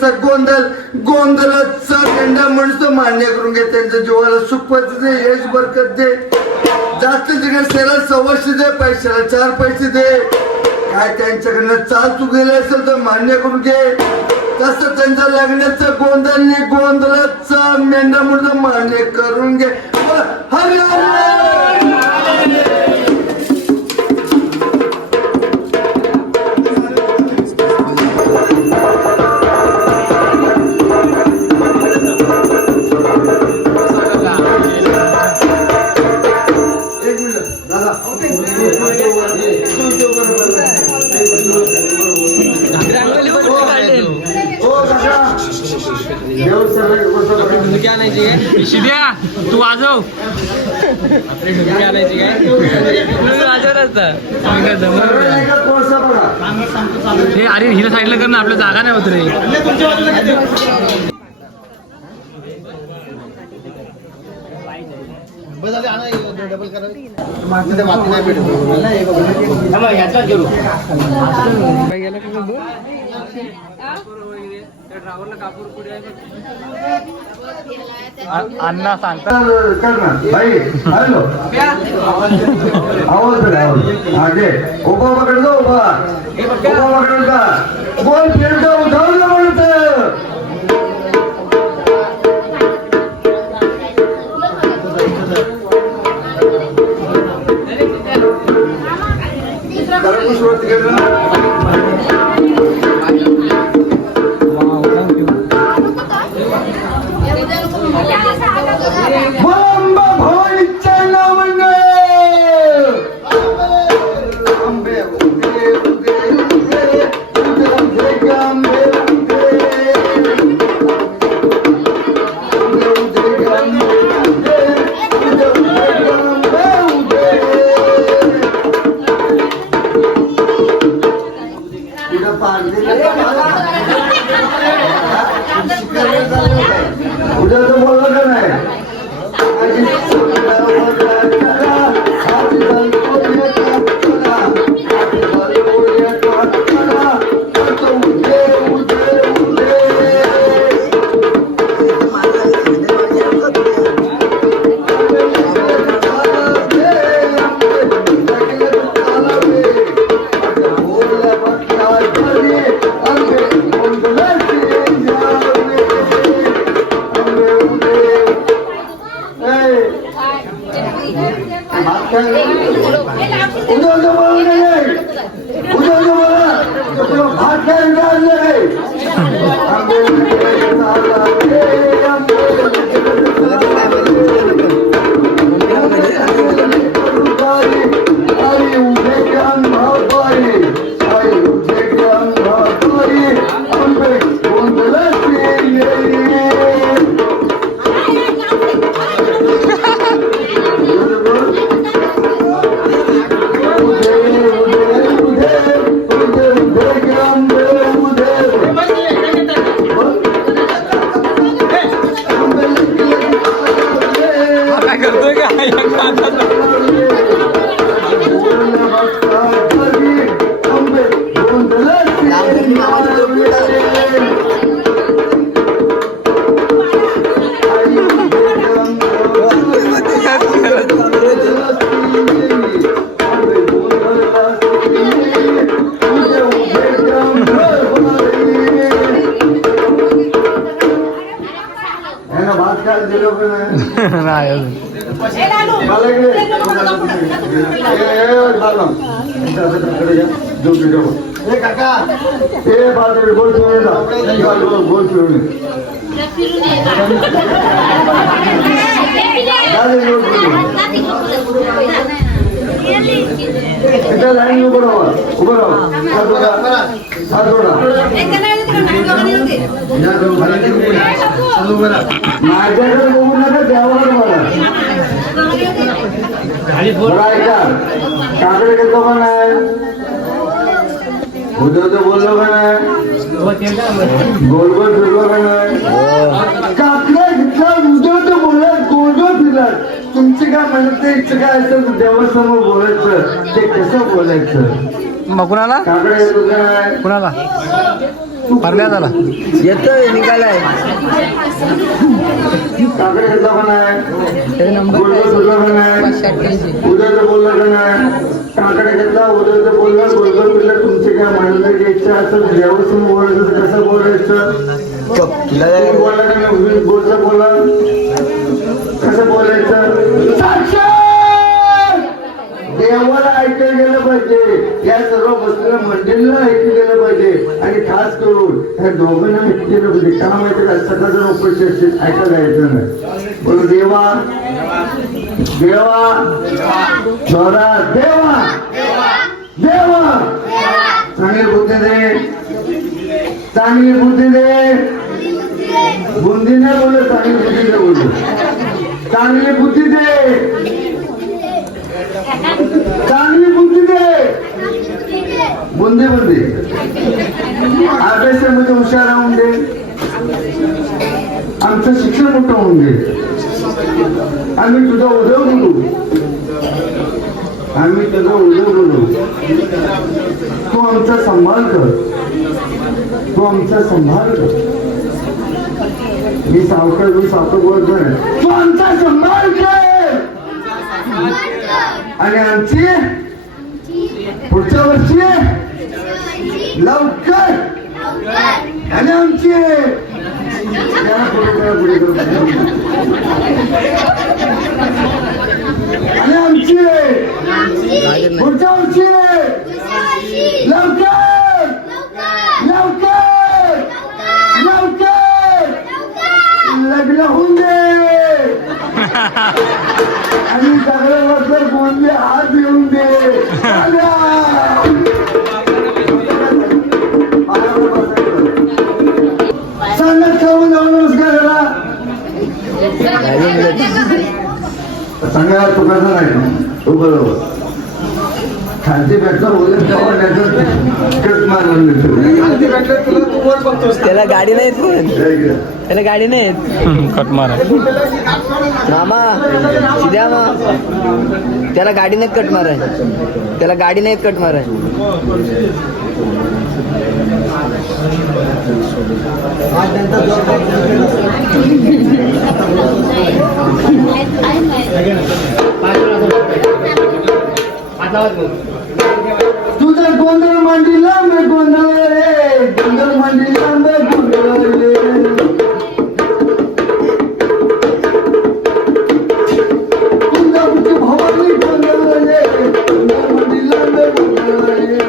गोंधळ गोंधळाचा मेंढा म्हणतो मान्य करून घे. त्यांच्या जीवाला सुखपत दे, यश बरकत दे, जास्त तिकडे सेला 100 दे, पैशाला 4 पैसे दे. काय त्यांच्याकडनं चाल चुकले असेल तर मान्य करून घे. तसं त्यांच्या लग्नाचं गोंधळ गोंधळाचा मेंढा म्हणतो मान्य करून घे. हरी शिद्या तू वाजव हे अरे हिला साईडला कर ना, आपल्या जागा नाही होत रे. अण्णा सांगता भाई हॅलो आवाज आगे उभा पकडतो उभा पकडतो का बोल फिरतो उठवलं म्हणत लाईन उभं माझ्याकडे बघू नका द्यावं मला ऐका काकडे घेतो का नाही उद्या बोललो का नाही गोल गोल फिरलो का नाही काकडे घेतला उद्या तर बोलला गोल गोल फिरला तुमची काय म्हणत ते इच्छा काय असेल देवासमोर बोलायचं ते कसं बोलायचं मग कुणाला काकडे घेतो का नाही कुणाला परम्या झाला येतोय निघालाय काकडे घेतला का नाही गोलगोल बोलला का नाही उद्याचं बोलला का नाही काकडे घेतला उद्याचं बोलला गोलगोल बोलला तुमची काय मांडण्याची इच्छा असेल व्यवस्थित बोलायचं कसं बोलायचं बोलला का नाही बोलला बोला कसं बोलायचं देवाला ऐकलं गेलं पाहिजे या सर्व बसलेल्या मंडळीला ऐकलं गेलं पाहिजे आणि खास करून ह्या दोघांना ऐकलं गेलं पाहिजे का माहिती का सकाळचं उपस्थित असतील ऐकायला यायचं नाही बोलो देवा देवा चोरा देवा देवा चांगली बुद्धी दे चांगली बुद्धी दे बुंदी नाही बोलत चांगली बुद्धी दे बोलतो चांगली बुद्धी दे चांगली बुद्धी दे बुंदी बुंदी अभ्यासामध्ये हुशार होऊन दे आमचं शिक्षण मोठं होऊन दे आम्ही तुझा उदय बोलू आम्ही तुझा उदय बोलू तू आमचा सांभाळ कर तू आमचा सांभाळ कर मी सावकार बोलतोय तू आमचा सांभाळ कर आणि आमची पुढच्या वर्षी लवकर आणि आमची आणि आमची पुढच्या वर्षी लवकर लवकर लवकर लग्न होऊन दे आणि सगळ्यावर बोलले हात येऊन दे सांगत खाऊन जाऊ नमस्कार सांगा तुकाचं नाही तो बरोबर खालती भेटला बोलत तेव्हा कट मारला त्याला गाडी नाही त्याला गाडी नाही कट मारा मामा सिद्या मा त्याला गाडी नाहीत कट माराय त्याला गाडी नाहीत कट माराय तुझा गोंधळ मांडीला मी गोंधळ रे गोंधळ मांडीला मी गोंधळ रे तुझा तुझी भवानी गोंधळ रे गोंधळ मांडीला मी गोंधळ रे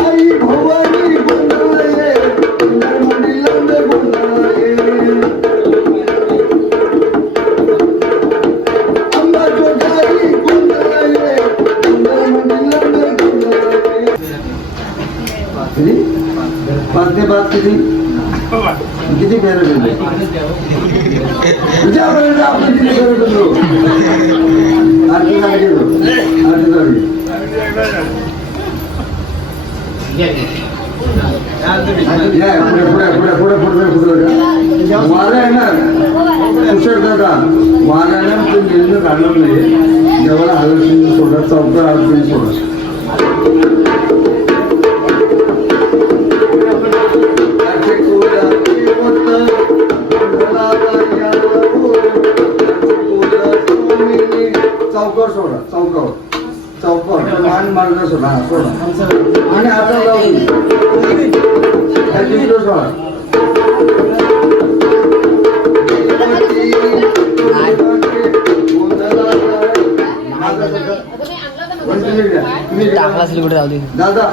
आई भवानी गोंधळ रे गोंधळ मांडीला मी गोंधळ रे पाचने पाच किती फेरत होते तुझ्यापर्यंत आपण किती फेरत होतो आरती जागी घेतो आरती जागी वारा आहे ना कुशल दादा वाऱ्याला ते निर्णय काढणार नाही जेव्हा आलोचना सोडा चौका आलोचना सोडा चौकावर सोडा चौकावर मान मार्ग सोडा सोडा आणि आता लावून सोडा टाकला असेल कुठे जाऊ दे दादा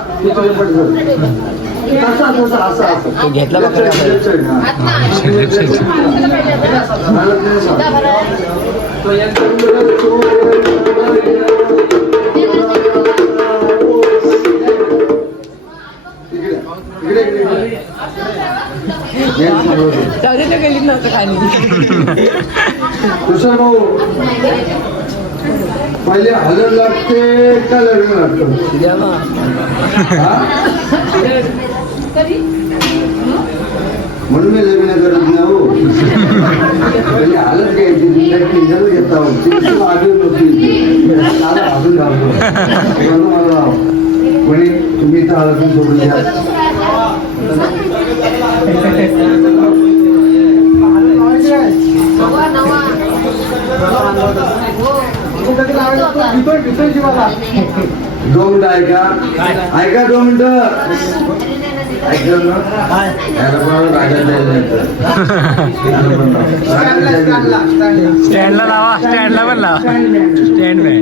घेतला गेली नव्हतं खाली तुझं भाऊ पहिले हलर लागते का लग्न लागतं म्हणून मी लग्न करत नाही हो पहिले हालत घ्यायची टिंगल घेता आधी नव्हती अजून घालतो मला कोणी तुम्ही तर आला तुम्ही सोडून द्या. दोन मिनिटं ऐका, ऐका 2 मिनिटं ऐकलं ना. याला कोणाला रागायला द्यायला नाही. स्टँडला लावा, स्टँडला पण लावा. Stand man.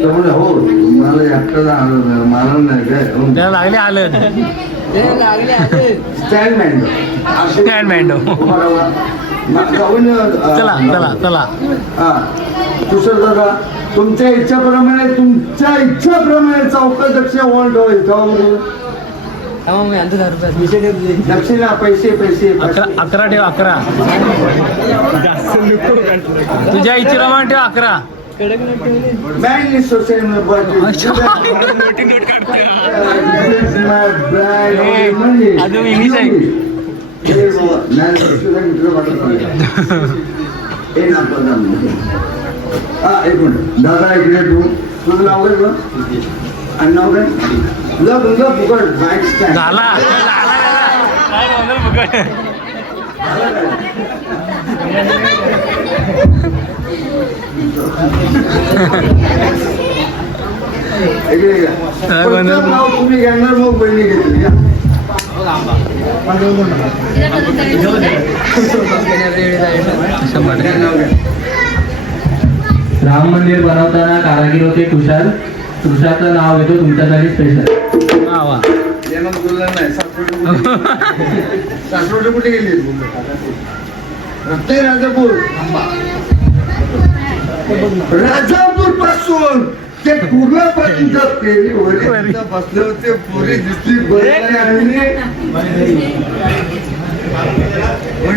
त्यामुळे हो मला एकटाच आलं नाही, मला नाही काय त्याला लागले आलं. स्टँड मॅन्डो स्टँड मॅन्डो. चला चला चला. हा तुषार दादा तुमच्या इच्छाप्रमाणे चौकाध्यक्ष वॉल्ट होईल दक्षिणा पैसे 11 ठेव 11. तुझ्या इच्छेप्रमाणे ठेव 11. बँक सोसायटी अजून इंग्लिश आहे. एक मिनिट दादा इकडे तुझं नाव काय तुला आणि नाव काय तुझं फुकट बाईक स्टँड झाला काय बोलणार फुकट. नाव तुम्ही घेणार मग बहिणी घेतली का राम मंदिर बनवताना कारागीर होते तुषारचं नाव घेतो तुमच्यासाठी स्पेशल. नाही सासवड कुठे गेली रत्नागिरी राजापूर पासून ते पूर्वापर्यंत फेरी बसले होते. पुरी दिसली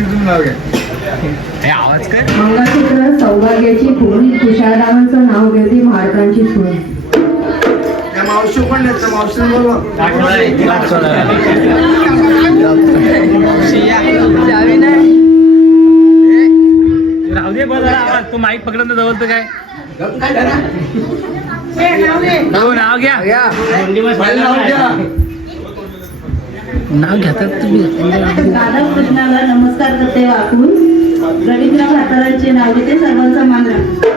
तुम्ही नाव घ्या. आवाज काय. मंगळसूत्र सौभाग्याची पूर्वी तुषाररावांचं नाव घेते महाराजांची सोय. त्या मावशी पण नाही त्या मावशीने बोलवा. राहू दे बघ आवाज. तू माईक पकडून जवळ तर काय. नाव घ्या नाव घेतात तुम्ही. राधाकृष्णाला नमस्कार करते वाकून रवींद्र सातारांचे नाव घेते सर्वांचा मान राखते.